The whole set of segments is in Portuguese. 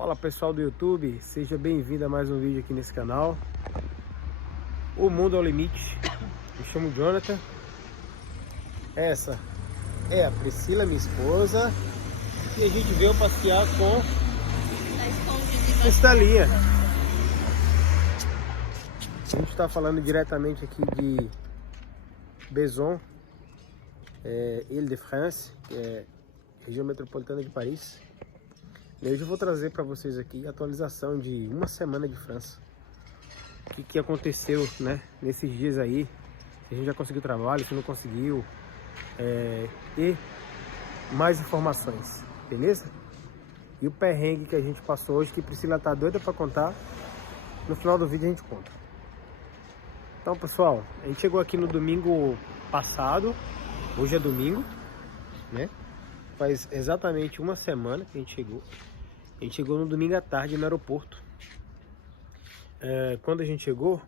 Fala pessoal do YouTube, seja bem-vindo a mais um vídeo aqui nesse canal. O Mundo ao Limite. Me chamo Jonathan. Essa é a Priscila, minha esposa. E a gente veio passear com Estalinha. A gente está falando diretamente aqui de Bezons, Île-de-France, que é região metropolitana de Paris. E hoje eu vou trazer para vocês aqui a atualização de uma semana de França. O que aconteceu, né, nesses dias aí. Se a gente já conseguiu trabalho, se não conseguiu. E mais informações, beleza? E o perrengue que a gente passou hoje, que Priscila tá doida para contar. No final do vídeo a gente conta. Então pessoal, a gente chegou aqui no domingo passado. Hoje é domingo, né? Faz exatamente uma semana que a gente chegou. A gente chegou no domingo à tarde no aeroporto. Quando a gente chegou,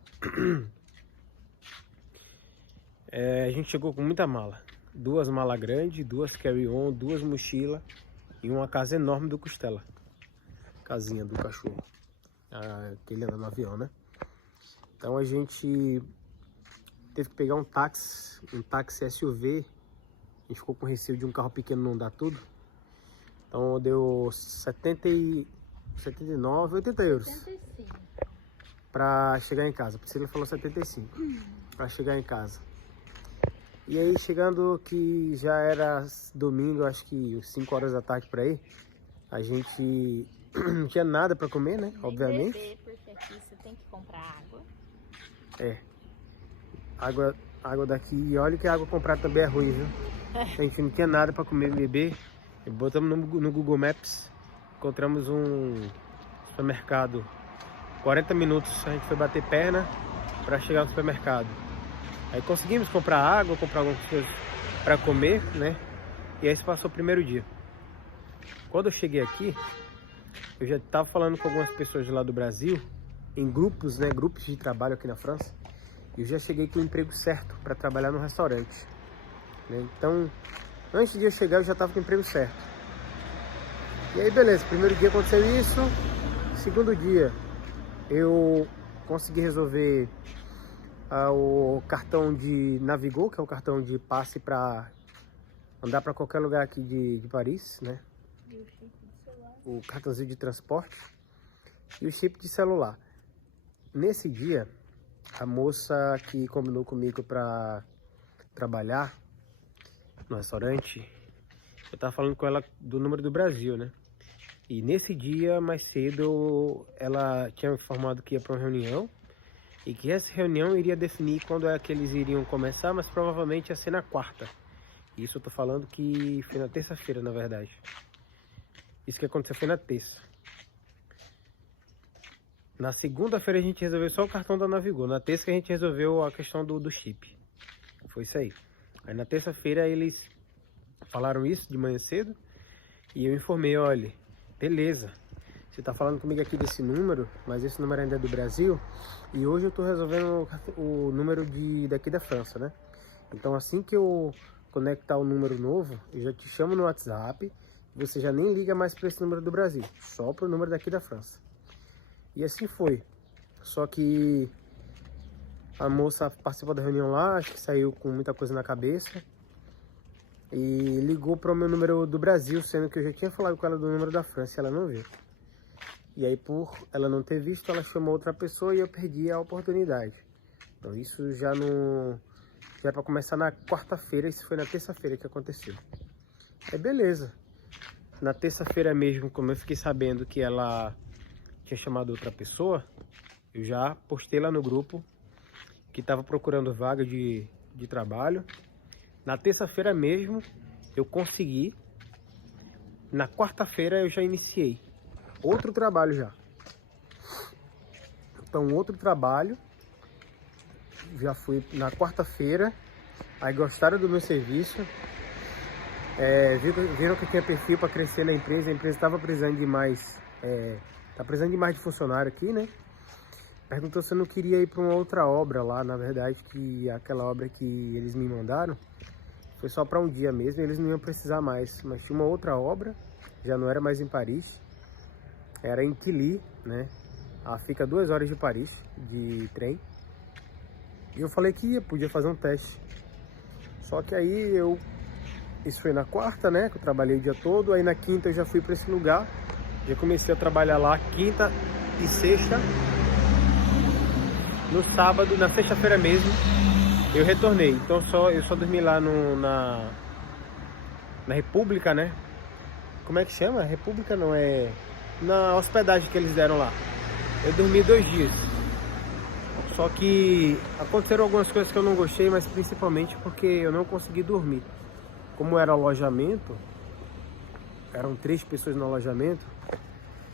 a gente chegou com muita mala. 2 malas grandes, 2 carry-on, 2 mochilas e uma casa enorme do Costela. Casinha do cachorro. Que ele anda no avião, né? Então a gente teve que pegar um táxi SUV. A gente ficou com receio de um carro pequeno não dar tudo. Então deu 79, 80 euros 75 para chegar em casa. A Priscila falou 75 para chegar em casa. E aí chegando que já era domingo, acho que 5 horas da tarde por aí, a gente não tinha nada para comer, né? Obviamente. Beber, porque aqui você tem que comprar água. Água daqui, e olha que a água comprada também é ruim, viu? A gente não tinha nada para comer e beber. Botamos no Google Maps, encontramos um supermercado. 40 minutos a gente foi bater perna para chegar no supermercado. Aí conseguimos comprar água, comprar algumas coisas para comer, né? E aí se passou o primeiro dia. Quando eu cheguei aqui, eu já estava falando com algumas pessoas de lá do Brasil, em grupos, né? Grupos de trabalho aqui na França. E eu já cheguei com o emprego certo para trabalhar no restaurante, né? Então, antes de eu chegar, eu já estava com o emprego certo. E aí, beleza. Primeiro dia aconteceu isso. Segundo dia, eu consegui resolver o cartão de Navigo, que é o cartão de passe para andar para qualquer lugar aqui de Paris, né? E o chip de celular. O cartãozinho de transporte e o chip de celular. Nesse dia, a moça que combinou comigo para trabalhar no restaurante, eu tava falando com ela do número do Brasil, né? E nesse dia, mais cedo, ela tinha me informado que ia para uma reunião e que essa reunião iria definir quando é que eles iriam começar, mas provavelmente ia ser na quarta. Isso eu tô falando que foi na terça-feira, na verdade. Isso que aconteceu foi na terça. Na segunda-feira a gente resolveu só o cartão da Navigo. Na terça que a gente resolveu a questão do chip. Foi isso aí. Aí na terça-feira eles falaram isso de manhã cedo. E eu informei, olha, beleza. Você tá falando comigo aqui desse número, mas esse número ainda é do Brasil. E hoje eu tô resolvendo o número daqui da França, né? Então assim que eu conectar o número novo, eu já te chamo no WhatsApp. Você já nem liga mais para esse número do Brasil. Só pro número daqui da França. E assim foi. Só que a moça participou da reunião lá, acho que saiu com muita coisa na cabeça. E ligou para o meu número do Brasil, sendo que eu já tinha falado com ela do número da França e ela não viu. E aí por ela não ter visto, ela chamou outra pessoa e eu perdi a oportunidade. Então isso já não... Já é para começar na quarta-feira, isso foi na terça-feira que aconteceu. Aí beleza. Na terça-feira mesmo, como eu fiquei sabendo que ela tinha chamado outra pessoa, eu já postei lá no grupo que estava procurando vaga de trabalho. Na terça-feira mesmo eu consegui. Na quarta-feira eu já iniciei outro trabalho já. Então outro trabalho já fui na quarta-feira. Aí gostaram do meu serviço. Viram que eu tinha perfil para crescer na empresa. A empresa estava precisando de mais. Tá precisando de mais de funcionário aqui, né? Perguntou se eu não queria ir para uma outra obra lá. Na verdade, que aquela obra que eles me mandaram foi só para um dia mesmo. Eles não iam precisar mais. Mas tinha uma outra obra, já não era mais em Paris. Era em Quilly, né? Ela fica 2 horas de Paris, de trem. E eu falei que podia fazer um teste. Só que aí isso foi na quarta, né? Que eu trabalhei o dia todo. Aí na quinta eu já fui para esse lugar. Já comecei a trabalhar lá quinta e sexta. No sábado, na sexta-feira mesmo, eu retornei. Então eu só dormi lá na República, né? Como é que chama? República não é... Na hospedagem que eles deram lá. Eu dormi 2 dias. Só que aconteceram algumas coisas que eu não gostei, mas principalmente porque eu não consegui dormir. Como era alojamento, eram 3 pessoas no alojamento,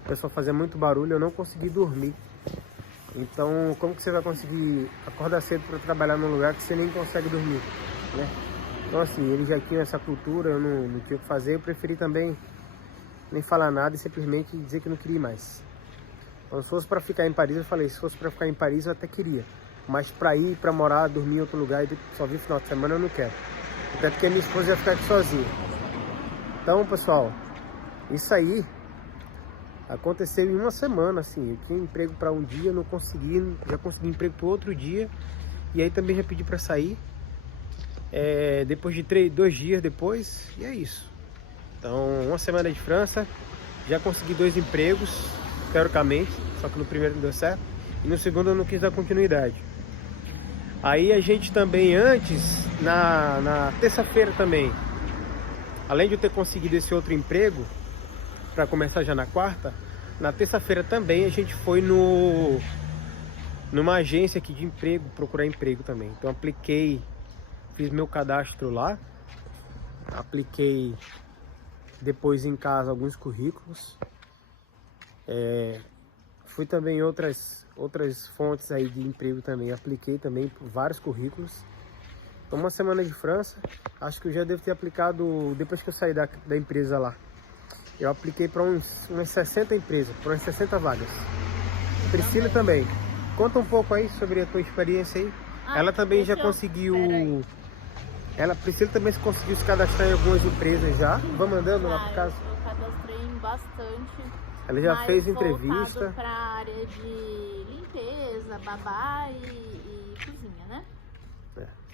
o pessoal fazia muito barulho, eu não consegui dormir. Então, como que você vai conseguir acordar cedo para trabalhar num lugar que você nem consegue dormir, né? Então, assim, eles já tinham essa cultura, eu não tinha o que fazer, eu preferi também nem falar nada e simplesmente dizer que não queria ir mais. Então, se fosse para ficar em Paris, eu falei, se fosse para ficar em Paris eu até queria. Mas para ir, para morar, dormir em outro lugar e só vir no final de semana eu não quero. Até porque minha esposa ia ficar aqui sozinha. Então, pessoal, isso aí aconteceu em uma semana, assim. Eu tinha emprego para um dia, não consegui, já consegui emprego para outro dia. E aí também já pedi para sair. Depois de 2 dias depois, e é isso. Então, uma semana de França, já consegui 2 empregos, teoricamente, só que no primeiro não deu certo. E no segundo eu não quis dar continuidade. Aí a gente também antes, na terça-feira também, além de eu ter conseguido esse outro emprego, para começar já na quarta, na terça-feira também a gente foi numa agência aqui de emprego, procurar emprego também. Então apliquei, fiz meu cadastro lá, apliquei depois em casa alguns currículos. Fui também em outras fontes aí de emprego também, apliquei também vários currículos. Então, uma semana de França, acho que eu já devo ter aplicado, depois que eu saí da empresa lá. Eu apliquei para umas 60 empresas, para umas 60 vagas. Priscila também. Conta um pouco aí sobre a tua experiência aí. Ela também já conseguiu... Priscila também conseguiu se cadastrar em algumas empresas já. Vamos andando lá para casa. Eu cadastrei em bastante. Ela já fez entrevista. Para a área de limpeza, babá e cozinha, né?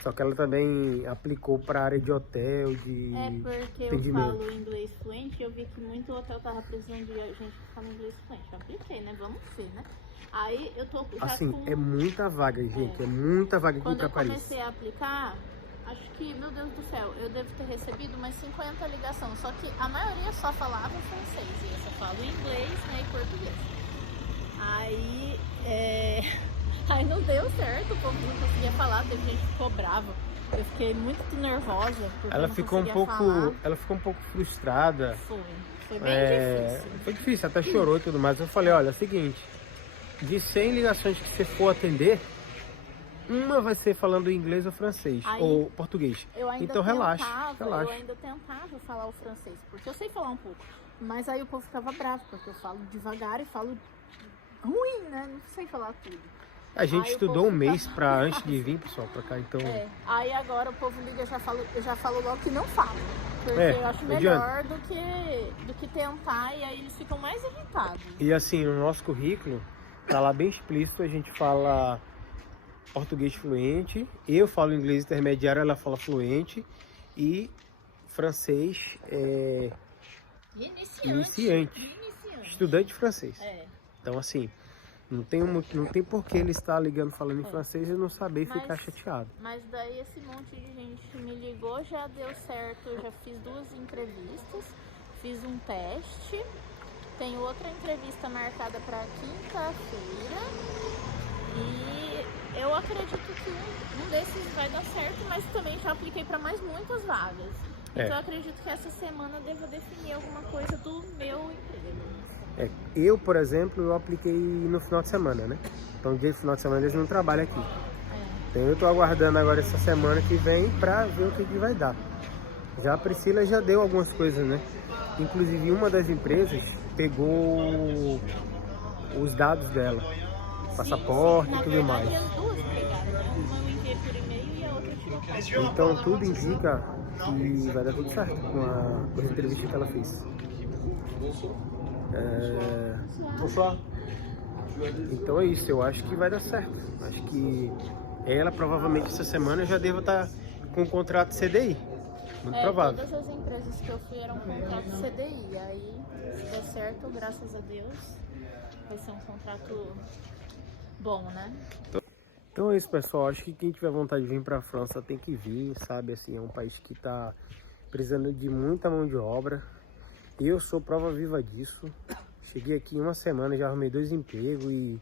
Só que ela também aplicou para a área de hotel, de porque atendimento. Eu falo inglês fluente e eu vi que muito hotel tava precisando de gente que fala inglês fluente. Eu apliquei, né? Vamos ver, né? Aí eu tô já assim, com... é muita vaga, gente. É muita vaga aqui para Paris. Quando eu comecei a aplicar, acho que, meu Deus do céu, eu devo ter recebido umas 50 ligações. Só que a maioria só falava francês. E eu só falo inglês, né, e português. Aí não deu certo, o povo não conseguia falar, teve gente que ficou brava. Eu fiquei muito nervosa porque ela não ficou um pouco, falar. ela ficou um pouco frustrada. Foi bem difícil. Foi difícil, até chorou e tudo mais. Eu falei, olha, é o seguinte, de 100 ligações que você for atender, uma vai ser falando inglês ou francês, ou português. Então relaxa. Eu ainda tentava falar o francês, porque eu sei falar um pouco. Mas aí o povo ficava bravo, porque eu falo devagar e falo ruim, né? Não sei falar tudo. A gente estudou um mês antes de vir, pessoal, pra cá, então... Aí agora o povo liga, eu já falo logo que não falo. Porque eu acho melhor do que tentar, e aí eles ficam mais irritados. E assim, no nosso currículo, tá lá bem explícito, a gente fala português fluente, eu falo inglês intermediário, ela fala fluente, e francês iniciante. Estudante de francês. Então assim... Não tem por que ele estar ligando falando em francês e não saber ficar chateado. Mas daí esse monte de gente me ligou, já deu certo, eu já fiz 2 entrevistas, fiz um teste, tenho outra entrevista marcada para quinta-feira e eu acredito que um desses vai dar certo, mas também já apliquei para mais muitas vagas. Então eu acredito que essa semana eu devo definir alguma coisa do meu emprego. Eu, por exemplo, eu apliquei no final de semana, né? Então, dia de final de semana eles não trabalham aqui. Então, eu tô aguardando agora essa semana que vem pra ver o que vai dar. Já a Priscila já deu algumas coisas, né? Inclusive, uma das empresas pegou os dados dela, passaporte e tudo mais. As 2 pegaram, né? Uma eu enviei por e-mail e a outra tirou. Então, tudo indica que vai dar tudo certo com a entrevista que ela fez. François. Então é isso, eu acho que vai dar certo. Acho que ela provavelmente essa semana já deva estar com o contrato CDI. Muito provável. Todas as empresas que eu fui eram contrato CDI. Aí, se der certo, graças a Deus, vai ser um contrato bom, né? Então é isso, pessoal. Acho que quem tiver vontade de vir para a França tem que vir, sabe? Assim, é um país que está precisando de muita mão de obra. Eu sou prova viva disso. Cheguei aqui em uma semana, já arrumei 2 empregos e,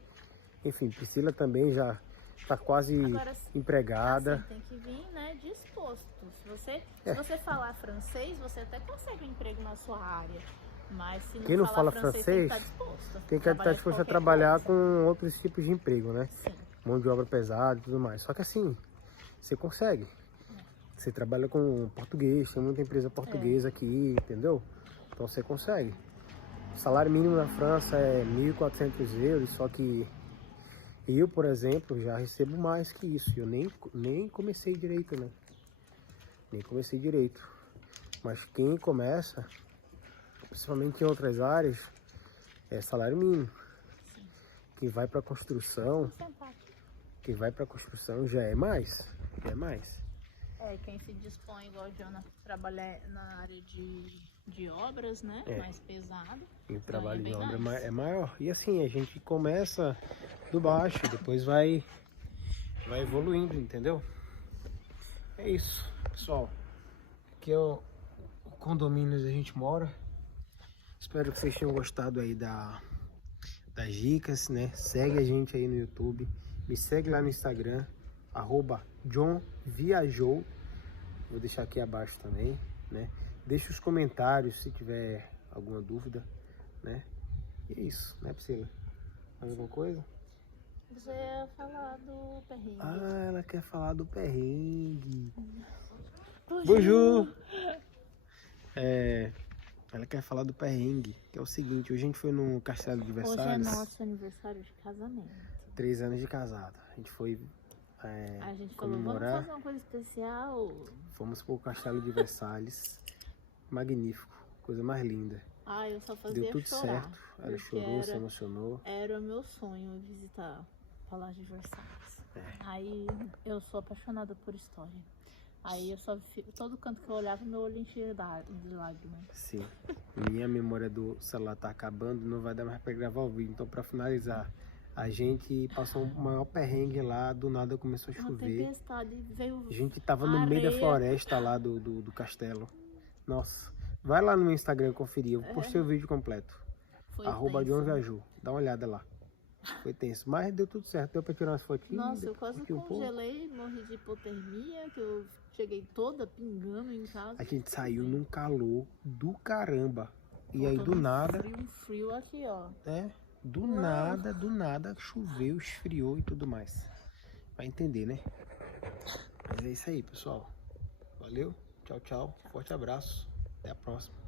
enfim, Priscila também já está quase Agora, empregada. Assim, tem que vir, né, disposto. Se você falar francês, você até consegue um emprego na sua área. Mas se não Quem não falar fala francês, francês, tem que estar disposto a qualquer trabalhar coisa. com outros tipos de emprego, né? Sim. Mão de obra pesada e tudo mais. Só que assim, você consegue. Você trabalha com português, tem muita empresa portuguesa aqui, entendeu? Então você consegue. O salário mínimo na França é 1.400 euros, só que eu, por exemplo, já recebo mais que isso. Eu nem comecei direito, né? Nem comecei direito. Mas quem começa, principalmente em outras áreas, é salário mínimo. Quem vai para construção, já é mais. Já é mais. Quem se dispõe, igual o Jonathan, trabalhar na área de obras, né? Mais pesado. E o trabalho de obra é maior. E assim, a gente começa do baixo, depois vai evoluindo, entendeu? É isso, pessoal. Aqui é o condomínio onde a gente mora. Espero que vocês tenham gostado aí das dicas, né? Segue a gente aí no YouTube. Me segue lá no Instagram, @JohnViajou. Vou deixar aqui abaixo também, né? Deixa os comentários se tiver alguma dúvida, né? E é isso, né, Priscila? Mais alguma coisa? Você ia falar do perrengue. Ah, ela quer falar do perrengue. Bonjour! Ela quer falar do perrengue, que é o seguinte, hoje a gente foi no Castelo de Versalhes. Hoje é nosso aniversário de casamento. 3 anos de casado. A gente foi A gente comemorar. falou, vamos fazer uma coisa especial. Fomos pro Castelo de Versalhes. Magnífico, coisa mais linda. Eu só fazia Deu tudo chorar. certo. Ela chorou, se emocionou. Era o meu sonho visitar o Palácio de Versalhes. Aí eu sou apaixonada por história. Aí eu todo canto que eu olhava, meu olho enchia de lágrimas. Sim. Minha memória do celular tá acabando, não vai dar mais pra gravar o vídeo. Então, pra finalizar, a gente passou o maior perrengue lá, do nada começou a Uma chover. tempestade, veio A gente tava no meio da floresta lá do castelo. Nossa. Vai lá no meu Instagram conferir, eu postei o vídeo completo. Foi @JohnViajou. Dá uma olhada lá. Foi tenso, mas deu tudo certo. Deu pra tirar umas fotinhas. Nossa, eu quase congelei, morri de hipotermia, que eu cheguei toda pingando em casa. A gente saiu num calor do caramba. E aí do nada... Um frio aqui, ó. Do nada choveu, esfriou e tudo mais. Vai entender, né? Mas é isso aí, pessoal. Valeu, tchau, tchau. Forte abraço. Até a próxima.